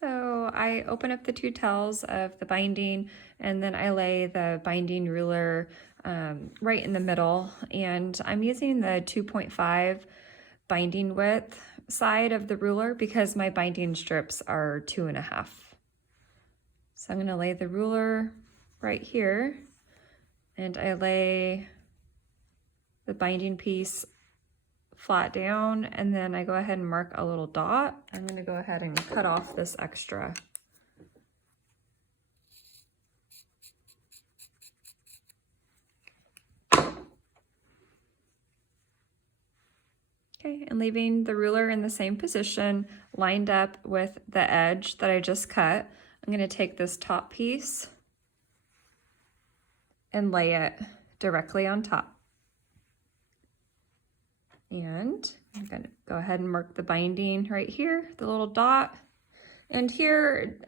So I open up the two tails of the binding, and then I lay the binding ruler right in the middle, and I'm using the 2.5 binding width side of the ruler because my binding strips are 2.5. So I'm going to lay the ruler right here, and I lay the binding piece flat down, and then I go ahead and mark a little dot. I'm going to go ahead and cut off this extra. Okay, and leaving the ruler in the same position, lined up with the edge that I just cut, I'm going to take this top piece and lay it directly on top. And I'm going to go ahead and mark the binding right here, the little dot. And here,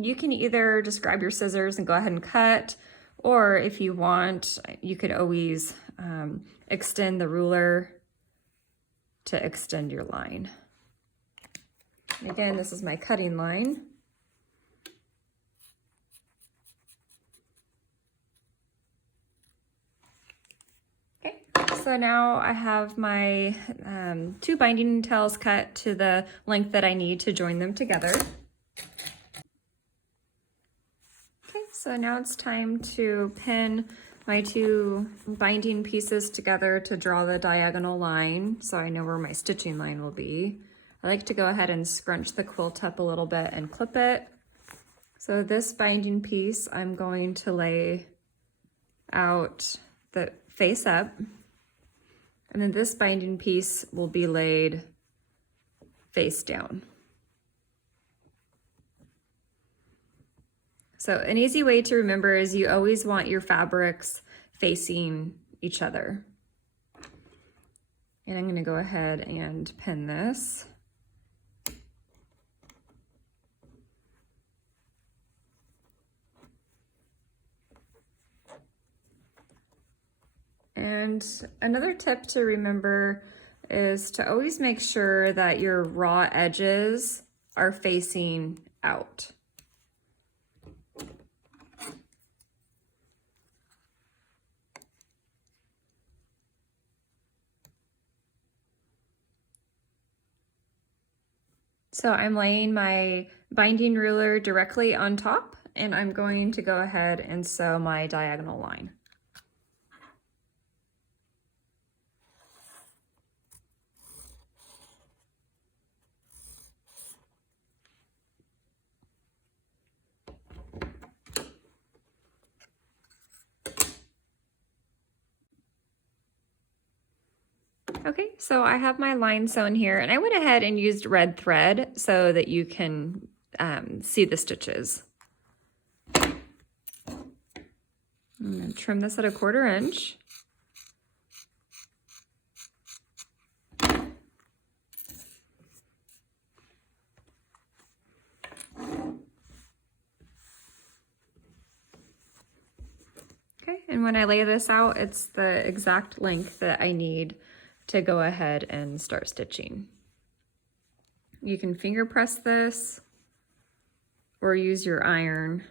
you can either just grab your scissors and go ahead and cut, or if you want, you could always extend the ruler to extend your line. And again, this is my cutting line. Okay, so now I have my two binding tails cut to the length that I need to join them together. Okay, so now it's time to pin my two binding pieces together to draw the diagonal line so I know where my stitching line will be. I like to go ahead and scrunch the quilt up a little bit and clip it. So this binding piece I'm going to lay out the face up, and then this binding piece will be laid face down. So an easy way to remember is you always want your fabrics facing each other. And I'm going to go ahead and pin this. And another tip to remember is to always make sure that your raw edges are facing out. So I'm laying my binding ruler directly on top, and I'm going to go ahead and sew my diagonal line. Okay, so I have my line sewn here, and I went ahead and used red thread so that you can see the stitches. I'm going to trim this at 1/4 inch. Okay, and when I lay this out, it's the exact length that I need to go ahead and start stitching. You can finger press this or use your iron